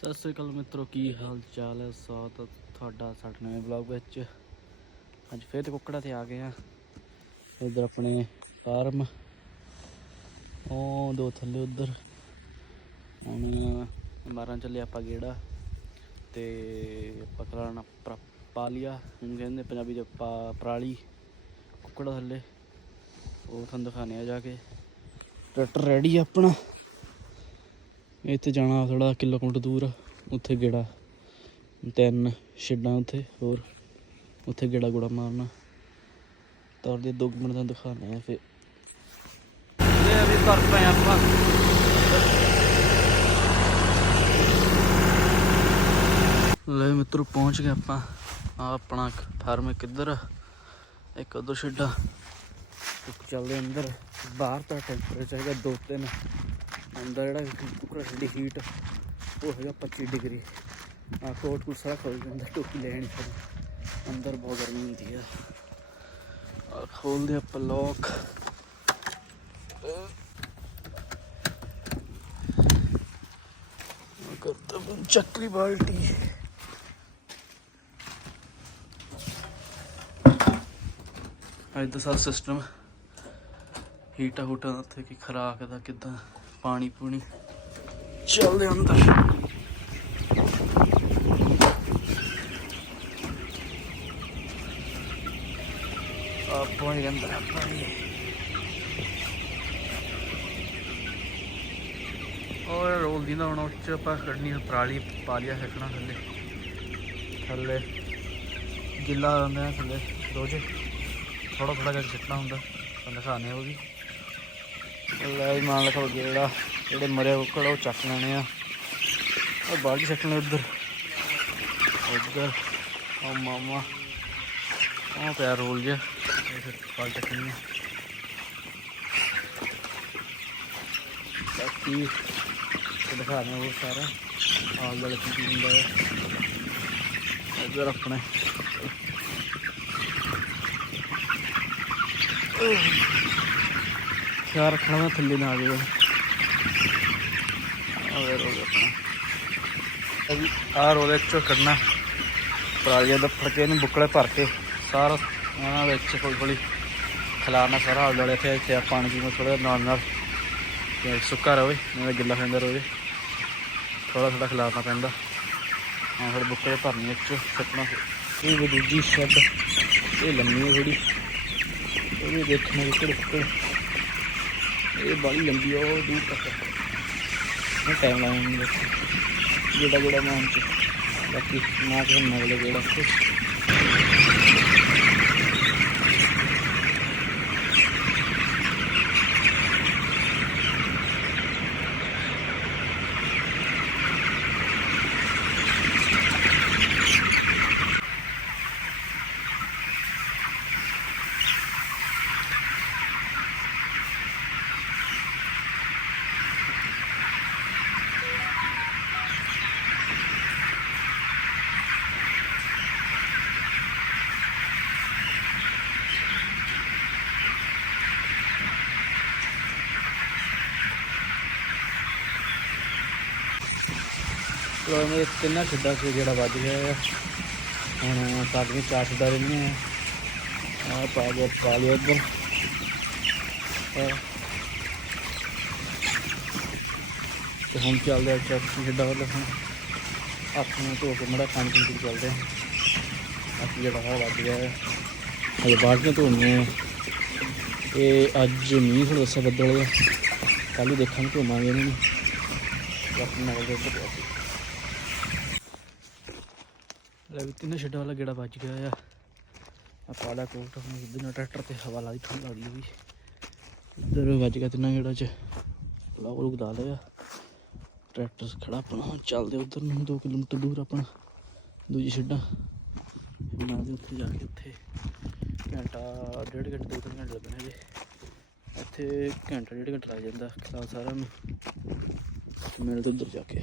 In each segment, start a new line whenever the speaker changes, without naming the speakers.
ਸਤਿ ਸ੍ਰੀ ਅਕਾਲ ਮਿੱਤਰੋ, ਕੀ ਹਾਲ ਚਾਲ ਹੈ? ਸਵਾਗਤ ਤੁਹਾਡਾ ਸਾਡੇ ਨਵੇਂ ਵਲੌਗ ਵਿੱਚ। ਅੱਜ ਫੇਰ ਤੇ ਕੁੱਕੜਾ ਤੇ ਆ ਗਏ ਆ ਇਧਰ ਆਪਣੇ ਫਾਰਮ। ਉਹ ਦੋ ਥੱਲੇ ਉਧਰ। ਹੁਣ ਮਾਰਾਂ ਚੱਲੇ ਆਪਾਂ ਗੇੜਾ ਤੇ ਆਪਾਂ ਕਰਾਣਾ ਪ੍ਰ- ਪਾਲੀਆ। ਹੁਣ ਕਹਿੰਦੇ ਪੰਜਾਬੀ ਚ ਪਾ- ਪਰਾਲੀ, ਕੁੱਕੜਾ ਥੱਲੇ। ਉਹ ਤੁਹਾਨੂੰ ਦਿਖਾਣੇ ਆ ਜਾ ਕੇ। ਟਰੈਕਟਰ ਰੈਡੀ ਆਪਣਾ। ਇੱਥੇ ਜਾਣਾ ਥੋੜਾ ਕਿਲੋਮੀਟਰ ਦੂਰ ਆ, ਉੱਥੇ ਗੇੜਾ ਤਿੰਨ ਛੱਡਾਂ ਉੱਥੇ ਹੋਰ ਉੱਥੇ ਗੇੜਾ ਗੁੜਾ ਮਾਰਨਾ। ਤਾਂ ਦੋ ਕੁ ਮਿੰਟ ਦਿਖਾਣੇ ਆ ਫਿਰ। ਇਹ ਵੀ ਕਰ ਪਏ ਆਪਾਂ। ਲੈ ਮਿੱਤਰੋ ਪਹੁੰਚ ਗਏ ਆਪਾਂ। ਆ ਆਪਣਾ ਫਾਰਮ ਕਿੱਧਰ? ਇੱਕ ਉਧਰ ਛੱਡਾ ਇੱਕ ਚੱਲਦੇ ਅੰਦਰ। ਬਾਹਰ ਤਾਂ ਟੈਂਪਰੇਚਰ ਹੈਗਾ ਦੋ ਤਿੰਨ। ਅੰਦਰ ਜਿਹੜਾ ਕੁੱਕੜਾ ਛੱਡੀ ਹੀਟ ਉਹ ਹੈਗਾ 25 ਡਿਗਰੀ। ਆ ਕੋਟ ਕੁਟ ਸਾਰਾ ਖੋਲ ਜਾਂਦਾ ਟੋਪੀ ਲੈਣ ਫਿਰ। ਅੰਦਰ ਬਹੁਤ ਗਰਮੀ ਹੁੰਦੀ ਆ। ਆ ਖੋਲਦੇ ਆਪਾਂ ਲੋਕ ਕਰਤਾ ਬੰਦ ਚੱਕਰੀ ਬਾਲਟੀ। ਅੱਜ ਦਾ ਸਾਰਾ ਸਿਸਟਮ ਹੀਟਾ ਹੂਟਾ ਦਾ ਉੱਥੇ, ਕੀ ਖਰਾਕ ਦਾ ਕਿਦਾਂ। ਪਾਣੀ ਪੂਣੀ। ਚੱਲਦੇ ਅੰਦਰ। ਆਪਾਂ ਹੀ ਅੰਦਰ ਆਪਾਂ ਹੀ ਔਰ ਰੋਲ ਦੀ ਨਾ ਹੁਣ ਉੱਚ ਆਪਾਂ ਕੱਢਣੀ ਆ ਪਰਾਲੀ ਪਾ ਲਿਆ ਛੱਕਣਾ ਥੱਲੇ। ਥੱਲੇ। ਗਿੱਲਾ ਹੁੰਦਾ ਥੱਲੇ ਰੋਜ਼ ਥੋੜਾ ਥੋੜਾ ਜਿਹਾ ਛੱਟਣਾ ਹੁੰਦਾ ਤਾਂ ਦਿਖਾਣੇ ਉਹ ਵੀ। ਲੈ ਵੀ ਮੰਨ ਲਓ ਜਿਹੜਾ ਜਿਹੜੇ ਮਰੇ ਕੁੱਕੜ ਉਹ ਚੱਕ ਲੈਣੇ ਆ। ਉਹ ਬਾਲਟੀ ਛੱਟਣੇ ਉੱਧਰ ਉੱਧਰ ਉਹ ਮਾਮਾ। ਉਹ ਪਿਆ ਰੋਲ ਜਿਹਾ। ਇਹ ਫਿਰ ਬਾਲ ਚੱਕਣੀ ਆ। ਬਾਕੀ ਤੇ ਦਿਖਾਣੇ ਉਹ ਸਾਰਾ। ਆਲ ਦਾ ਕੀ ਕੀ ਹੁੰਦਾ ਹੈ ਇੱਧਰ ਆਪਣੇ। ਖਿਆਲ ਰੱਖਣਾ ਮੈਂ ਥੱਲੇ ਨਾ ਆ ਜਾਵੇ ਆਵੇ ਰੋਲ ਆਪਣਾ। ਅਭੀ ਆ ਰੋਲ ਚੋਂ ਕੱਢਣਾ। ਪਰਾਲੀਆ ਦਾ ਫੜਕੇ ਨੂੰ ਬੁੱਕਲੇ ਭਰ ਕੇ ਸਾਰਾ ਉਹਨਾਂ ਵਿੱਚ ਕੋਈ ਕੋਈ ਖਿਲਾਰਨਾ ਸਾਰਾ ਆਲੇ ਦੁਆਲੇ ਤੇ ਇੱਥੇ ਪਾਣੀ ਪੀਣਾ ਥੋੜਾ ਨਾਲ ਨਾਲ ਤੇ ਸੁੱਕਾ ਰਹੇ ਨਹੀਂ ਗਿੱਲਾ ਪੈਂਦਾ ਰਹੇ ਥੋੜਾ ਥੋੜਾ ਖਿਲਾਰਨਾ ਪੈਂਦਾ। ਹਾਂ ਫਿਰ ਬੁੱਕਲੇ ਭਰਨੀ ਵਿੱਚ ਸੱਟਣਾ ਇਹ ਵੀ ਦੂਜੀ ਸ਼ੈੱਡ ਇਹ ਲੰਮੀ ਹੈ ਥੋੜੀ ਇਹ ਵੀ ਦੇਖਣਾ ਕਿ ਕਿਹੜੇ ਇਹ ਬੜੀ ਲੰਬੀ ਆ, ਉਹ ਦੂਰ ਤੱਕ ਮੈਂ ਟਾਈਮ ਲਾਉਂਗਾ ਜਿਹੜਾ ਜਿਹੜਾ ਮੈਂ ਚ ਬਾਕੀ ਨਾ ਕਿ ਨਗਲੇ ਜਿਹੜਾ ਚਲੋ ਇਹ ਤਿੰਨਾਂ ਛੱਡਾਂ ਸੀ ਜਿਹੜਾ ਵੱਜ ਗਿਆ ਹੈ ਹੁਣ ਸਾਡੀਆਂ ਚਾਰ ਛੱਡਾਂ ਰਹਿੰਦੀਆਂ ਆ। ਪਾ ਗਿਆ ਪਾ ਲਿਆ ਇੱਧਰ। ਤੇ ਹੁਣ ਚੱਲਦੇ ਆ ਚਾਰ ਛੱਡਾਂ ਵੱਲ। ਹੁਣ ਆਪਣੇ ਧੋ ਕੇ ਮੜਾ ਖਾਣ ਪੀਣ ਦੀ ਚੱਲਦੇ ਆ। ਬਾਕੀ ਜਿਹੜਾ ਹੈ ਵੱਜ ਗਿਆ ਹੈ ਹਜੇ ਬਾਅਦ ਵਿੱਚ ਧੋਣੀਆਂ ਆ। ਇਹ ਅੱਜ ਮੀਂਹ ਥੋੜਾ ਦੱਸਿਆ ਬੱਦਲ ਦਾ ਕੱਲ ਦੇਖਾਂਗੇ, ਧੋਵਾਂਗੇ ਇਹਨਾਂ ਨੂੰ। ਬਾਕੀ ਨਾਲ ਦੇ ਉੱਤੇ ਪਿਆ ਸੀ ਲੈ ਵੀ ਤਿੰਨੇ ਛੱਡਾਂ ਵਾਲਾ ਗੇੜਾ ਵੱਜ ਗਿਆ ਆ। ਆ ਪਾਲਾ ਕੋਟ ਹੁਣ ਇੱਧਰ ਟਰੈਕਟਰ ਤੇ ਹਵਾ ਲਾ ਦੀ ਠੰਡ ਲੱਗਦੀ ਵੀ। ਇੱਧਰ ਵੱਜ ਗਿਆ ਤਿੰਨਾਂ ਗੇੜਾ ਚ। ਲੋਕ ਲੋਕ ਦਾ ਲਿਆ। ਟਰੈਕਟਰ ਖੜਾ ਆਪਣਾ, ਚੱਲਦੇ ਉਧਰ ਨੂੰ 2 ਕਿਲੋਮੀਟਰ ਦੂਰ ਆਪਣਾ। ਦੂਜੀ ਛੱਡਾਂ। ਮੈਂ ਵੀ ਉੱਥੇ ਜਾ ਕੇ ਉੱਥੇ। ਘੰਟਾ, ਡੇਢ ਘੰਟੇ, ਦੋ ਤਿੰਨ ਘੰਟੇ ਲੱਗਣੇ ਜੇ। ਇੱਥੇ ਘੰਟਾ, ਡੇਢ ਘੰਟਾ ਲੱਗ ਜਾਂਦਾ, ਖਿਲਾਫ ਸਾਰਿਆਂ ਨੂੰ। ਤੇ ਮਿਲਦੇ ਉੱਧਰ ਜਾ ਕੇ।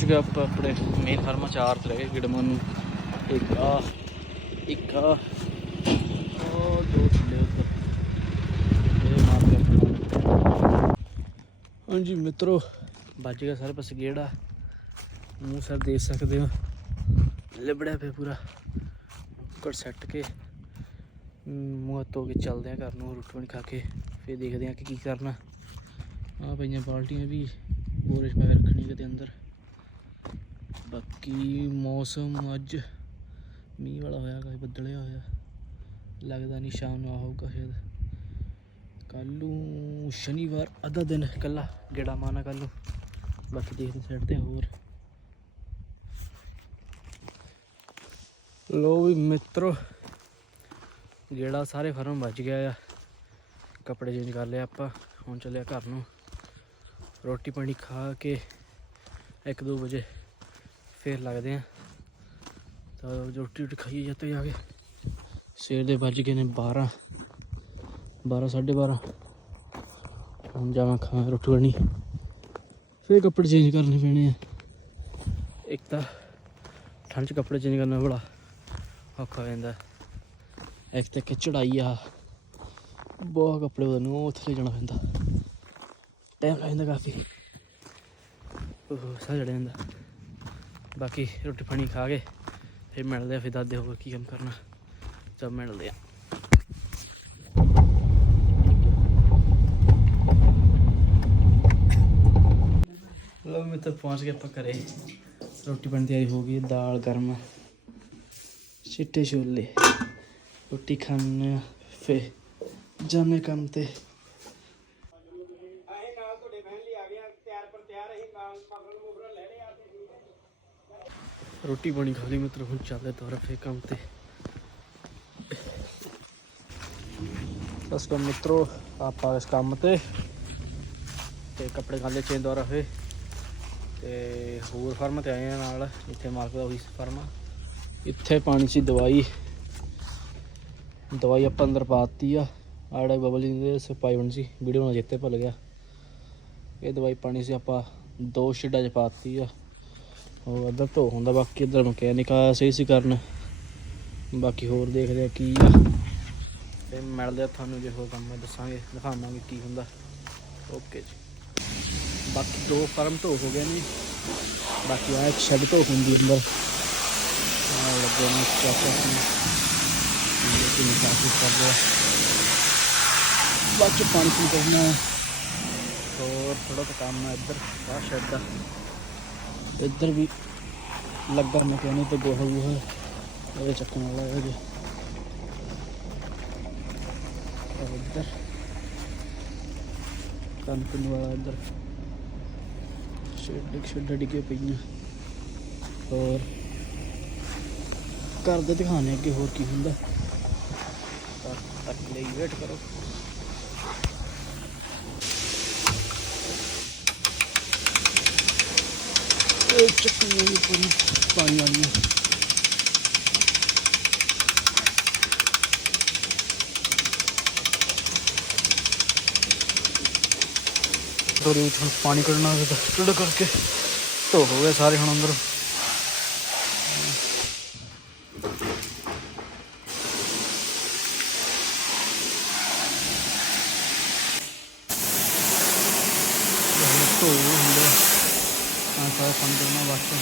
ਪਹੁੰਚ ਗਿਆ ਆਪਾਂ ਆਪਣੇ ਮੇਨ ਫਰਮਾ ਚਾਰ ਤੇ ਰਹਿ ਗਏ ਨੂੰ। ਇੱਕ ਆ ਇੱਕ ਆ। ਉਹ ਦੋ ਥੱਲੇ ਉੱਪਰ ਇਹ ਮਾਰ ਕੇ ਆਪਣਾ ਹਾਂਜੀ ਮਿੱਤਰੋ, ਵੱਜ ਗਿਆ ਸਰ ਬਸ ਗੇੜਾ। ਮੂੰਹ ਸਰ ਦੇਖ ਸਕਦੇ ਹੋ। ਲਿਬੜਿਆ ਪਿਆ ਪੂਰਾ। ਕੁੱਕੜ ਸੱਟ ਕੇ। ਮੂੰਹ ਧੋ ਕੇ ਚੱਲਦੇ ਆ ਘਰ ਨੂੰ, ਰੋਟੀ ਪਾਣੀ ਖਾ ਕੇ। ਫਿਰ ਦੇਖਦੇ ਆ ਕਿ ਕੀ ਕਰਨਾ। ਆ ਪਈਆਂ ਬਾਲਟੀਆਂ ਵੀ। ਬੋਰੇ 'ਚ ਪਾ ਕੇ ਰੱਖਣੀ ਕਿਤੇ ਅੰਦਰ। ਬਾਕੀ ਮੌਸਮ ਅੱਜ ਮੀਂਹ ਵਾਲਾ ਹੋਇਆ ਕੋਈ ਬੱਦਲਿਆ ਹੋਇਆ। ਲੱਗਦਾ ਨਹੀਂ ਸ਼ਾਮ ਨੂੰ ਆਊਗਾ ਸ਼ਾਇਦ। ਕੱਲ ਨੂੰ ਸ਼ਨੀਵਾਰ, ਅੱਧਾ ਦਿਨ ਇਕੱਲਾ, ਗੇੜਾ ਮਾਰਨਾ ਕੱਲ ਨੂੰ। ਬਾਕੀ ਦੇਖਦੇ ਸਾਈਡ ਤੇ ਹੋਰ। ਲੋ ਵੀ ਮਿੱਤਰੋ, ਗੇੜਾ ਸਾਰੇ ਫਰਮ ਵੱਜ ਗਿਆ ਆ। ਕੱਪੜੇ ਚੇਂਜ ਕਰ ਲਿਆ ਆਪਾਂ, ਹੁਣ ਚੱਲਿਆ ਘਰ ਨੂੰ। ਰੋਟੀ ਪਾਣੀ ਖਾ ਕੇ 1-2 ਵਜੇ ਫਿਰ ਲੱਗਦੇ ਆ। ਤਾਂ ਰੋਟੀ ਰੋਟੀ ਖਾਈਏ ਜਦ ਜਾ ਕੇ। ਸਵੇਰ ਦੇ ਵੱਜ ਗਏ ਨੇ 12 12 12:30 ਹੁਣ ਜਾਵਾਂ ਖਾਂ ਰੋਟੀ ਪਾਣੀ ਫਿਰ ਕੱਪੜੇ ਚੇਂਜ ਕਰਨੇ ਪੈਣੇ ਆ। ਇੱਕ ਤਾਂ ਠੰਡ 'ਚ ਕੱਪੜੇ ਚੇਂਜ ਕਰਨਾ ਬੜਾ ਔਖਾ ਹੋ ਜਾਂਦਾ। ਇੱਕ ਤੇ ਕਿ ਚੜਾਈ ਆ। ਬਹੁਤ ਕੱਪੜੇ ਬਦਲਣੇ, ਉਹ ਉੱਥੇ ਜਾਣਾ ਪੈਂਦਾ। ਟਾਈਮ ਲੱਗ ਜਾਂਦਾ ਕਾਫੀ। ਉਹ ਸਾਰਾ ਜੜ ਜਾਂਦਾ। ਬਾਕੀ ਰੋਟੀ ਪਾਣੀ ਖਾ ਕੇ ਫਿਰ ਮਿਲਦੇ ਆ ਫਿਰ ਦਾਦੇ ਹੋ ਕੀ ਕੰਮ ਕਰਨਾ। ਚਲ ਮਿਲਦੇ ਆ ਲੋ ਮੈਂ ਤਾਂ ਪਹੁੰਚ ਗਿਆ ਆਪਾਂ ਘਰੇ। ਰੋਟੀ ਪਾਣੀ ਤਿਆਰੀ ਹੋ ਗਈ ਦਾਲ, ਗਰਮ, ਚਿੱਟੇ ਛੋਲੇ, ਰੋਟੀ ਖਾਣੇ ਫੇ ਜਾਣੇ ਕੰਮ ਤੇ। ਰੋਟੀ ਪਾਣੀ ਖਾ ਲਈ ਮਿੱਤਰ ਹੁਣ ਚੱਲਦੇ ਦੁਬਾਰਾ ਫੇ ਕੰਮ ਤੇ। ਬਸ ਕੰਮ ਮਿੱਤਰੋ, ਆਪਾਂ ਇਸ ਕੰਮ ਤੇ ਤੇ ਕੱਪੜੇ ਖਾਲੇ ਚੇਂਜ ਦੁਬਾਰਾ ਫੇ ਤੇ ਹੋਰ ਫਰਮ ਤੇ ਆਏ ਆ ਨਾਲ, ਇੱਥੇ ਮਾਲਕ ਦਾ ਉਹੀ ਫਰਮ ਇੱਥੇ ਪਾਣੀ ਸੀ ਦਵਾਈ ਦਵਾਈ ਆਪਾਂ ਅੰਦਰ ਪਾਤੀ ਆ। ਆੜਾ ਬਬਲ ਜੀ ਦੇ ਸਪਾਈ ਸੀ ਵੀਡੀਓ ਨਾਲ ਜਿੱਤੇ ਭੁੱਲ ਗਿਆ। ਇਹ ਦਵਾਈ ਪਾਣੀ ਸੀ, ਆਪਾਂ ਦੋ ਛਿੱਡਾਂ ਚ ਪਾਤੀ ਆ। ਉਹ ਅੱਧਾ ਧੋ ਹੁੰਦਾ, ਬਾਕੀ ਇਧਰ ਮਕੈਨਿਕ ਆ ਸਹੀ ਸੀ ਕਰਨ। ਬਾਕੀ ਹੋਰ ਦੇਖਦੇ ਆ ਕੀ ਆ। ਤੇ ਮਿਲਦੇ ਆ ਤੁਹਾਨੂੰ ਜੇ ਹੋਰ ਕੰਮ ਦੱਸਾਂਗੇ, ਦਿਖਾਵਾਂਗੇ ਕੀ ਹੁੰਦਾ। ਓਕੇ ਜੀ। ਬਾਕੀ ਦੋ ਫਰਮ ਧੋ ਹੋ ਗਏ ਨੇ। ਬਾਕੀ ਆ ਇੱਕ ਸ਼ੈਡ ਧੋ ਹੁੰਦੀ ਅੰਦਰ। ਆ ਲੱਗੇ ਨੇ ਚਾਚਾ ਸੀ ਇਹ ਵੀ ਕਾਫੀ ਕਰ ਰਿਹਾ ਬਾਅਦ ਚ ਪਾਣੀ ਕਰਨਾ ਹੋਰ ਥੋੜਾ ਕੰਮ ਹੈ ਇੱਧਰ ਆ ਸ਼ੈਡ ਦਾ ਇੱਧਰ ਵੀ ਲੱਗਾ ਮਕੈਨਿਕ ਤੇ ਗੋਹਾ ਗੋਹਾ ਇਹ ਚੱਕਣ ਵਾਲਾ ਹੈ ਜੀ। ਇੱਧਰ। ਕੰਪਨ ਵਾਲਾ ਇੱਧਰ। ਸ਼ੇਡ ਸ਼ੇਡ ਡਿੱਗੇ ਪਈਆਂ। ਹੋਰ। ਘਰ ਦੇ ਦਿਖਾਣੇ ਅੱਗੇ ਹੋਰ ਕੀ ਹੁੰਦਾ। ਤੱਕ ਲਈ ਵੇਟ ਕਰੋ। ਇਹ ਚੱਕੀਆਂ ਵੀ ਪੂਰੀ ਪਾਣੀ ਵਾਲੀਆਂ ਦੋਰੇ ਵਿੱਚ ਹੁਣ ਪਾਣੀ ਕੱਢਣਾ ਹੈ ਟੁੱਡ ਕਰਕੇ ਧੋ ਹੋ ਗਏ ਸਾਰੇ ਹੁਣ ਅੰਦਰ ਧੋ ਹੁੰਦਾ ਹਾਂ ਸਾਰਾ ਕੰਮ ਕਰਨਾ ਬਸ।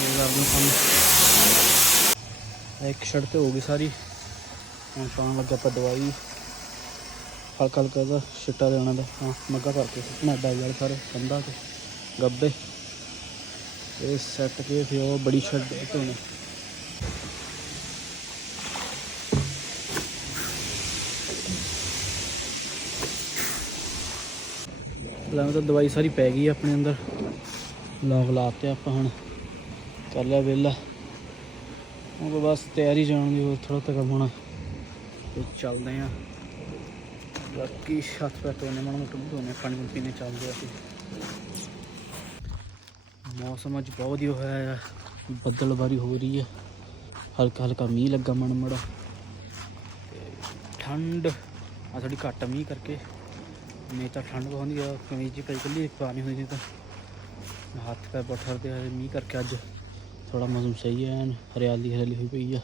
ਇਹ ਕਰਦੇ ਕੰਮ। ਇੱਕ ਸ਼ਰਟ ਤੇ ਹੋ ਗਈ ਸਾਰੀ। ਹੁਣ ਪਾਉਣ ਲੱਗਾ ਆਪਾਂ ਦਵਾਈ। ਹਲਕਾ ਹਲਕਾ ਦਾ ਛਿੱਟਾ ਦੇਣਾ ਦਾ। ਹਾਂ ਮੱਗਾ ਕਰਕੇ ਸੁੱਟਣਾ ਡਾਈ ਵਾਲੇ ਸਾਰੇ, ਕੰਧਾਂ ਤੇ, ਗੱਬੇ। ਇਹ ਸੈੱਟ ਕੇ ਫਿਰ ਉਹ ਬੜੀ ਸ਼ਰਟ ਧੋਣੀ। ਲੈ ਤਾਂ ਦਵਾਈ ਸਾਰੀ ਪੈ ਗਈ ਆ ਆਪਣੇ ਅੰਦਰ। ਲੌਕ ਲਾਤੇ ਆਪਾਂ ਹੁਣ ਕਰ ਲਿਆ ਵਿਹਲਾ। ਹੁਣ ਬਸ ਤਿਆਰੀ ਜਾਣ ਦੀ ਹੋਰ ਥੋੜਾ ਤੱਕ ਹੋਣਾ। ਤੇ ਚੱਲਦੇ ਆ ਬਾਕੀ ਹੱਥ ਪੈਰ ਧੋਣੇ ਮਾੜਾ ਮੋਟਾ ਧੋਣੇ ਪਾਣੀ ਪੂਣੀ ਪੀਣੇ ਚੱਲਦੇ ਆ ਅਸੀਂ। ਮੌਸਮ ਅੱਜ ਬਹੁਤ ਹੀ ਹੋਇਆ ਆ। ਬੱਦਲਬਾਰੀ ਹੋ ਰਹੀ ਹੈ ਹਲਕਾ ਹਲਕਾ ਮੀਂਹ ਲੱਗਾ ਮਣ ਮੜਾ। ਠੰਡ ਆ ਥੋੜੀ ਘੱਟ ਮੀਂਹ ਕਰਕੇ। ਨਹੀਂ ਤਾਂ ਠੰਡ ਬਹੁਤ ਹੁੰਦੀ ਆ, ਕਮੀਜ਼ ਜੀ ਪਈ ਕੱਲੀ, ਪਾਣੀ ਹੁੰਦੀ ਤਾਂ। ਹੱਥ ਪੈ ਪੱਠਰ ਤੇ ਹਜੇ ਮੀਂਹ ਕਰਕੇ ਅੱਜ ਥੋੜਾ ਮੌਸਮ ਸਹੀ ਹੈ ਐਨ ਹਰਿਆਲੀ ਹਰਿਆਲੀ ਹੋਈ ਪਈ ਆ।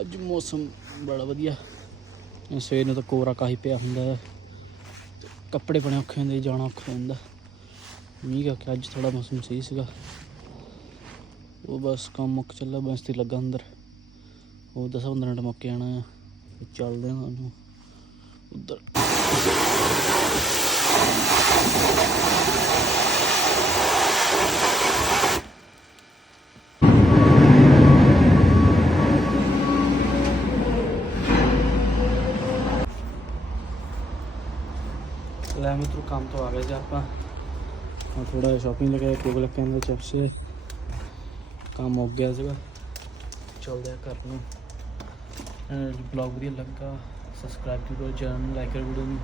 ਅੱਜ ਮੌਸਮ ਬੜਾ ਵਧੀਆ। ਇਹ ਸਵੇਰ ਨੂੰ ਤਾਂ ਕੋਰਾ ਕਾਹੀ ਪਿਆ ਹੁੰਦਾ ਹੈ ਕੱਪੜੇ ਬਣੇ ਔਖੇ ਹੁੰਦੇ, ਜਾਣਾ ਔਖਾ ਹੁੰਦਾ। ਮੀਂਹ ਕਰਕੇ ਅੱਜ ਥੋੜਾ ਮੌਸਮ ਸਹੀ ਸੀਗਾ। ਉਹ ਬਸ ਕੰਮ ਮੁੱਕ ਚੱਲਾ ਬਸ ਤੇ ਲੱਗਾ ਅੰਦਰ। ਉਹ 10 15 ਮਿੰਟ ਮੁੱਕ ਜਾਣਾ ਆ ਚੱਲਦੇ ਹਾਂ ਸਾਨੂੰ ਉੱਧਰ। ਲੈ ਮਿੱਤਰੋ, ਕੰਮ ਤੋਂ ਆ ਗਏ ਜੀ ਆਪਾਂ। ਹੁਣ ਥੋੜਾ ਸ਼ਾਪਿੰਗ ਲਗਾਇਆ ਕੋਕ ਲੈ ਕੇ ਆਂਦੇ ਚਿਪਸ ਕੰਮ ਮੁੱਕ ਗਿਆ ਸੀਗਾ। ਚੱਲਦੇ ਆ ਘਰ ਨੂੰ। ਬਲੌਗ ਵਧੀਆ ਲੱਗਾ। ਸਬਸਕ੍ਰਾਈਬ ਕਰੋ ਚੈਨਲ ਲਾਈਕ ਕਰੋ ਵੀਡੀਓ ਨੂੰ।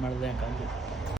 ਮਿਲਦੇ ਆ ਕੱਲ੍ਹ।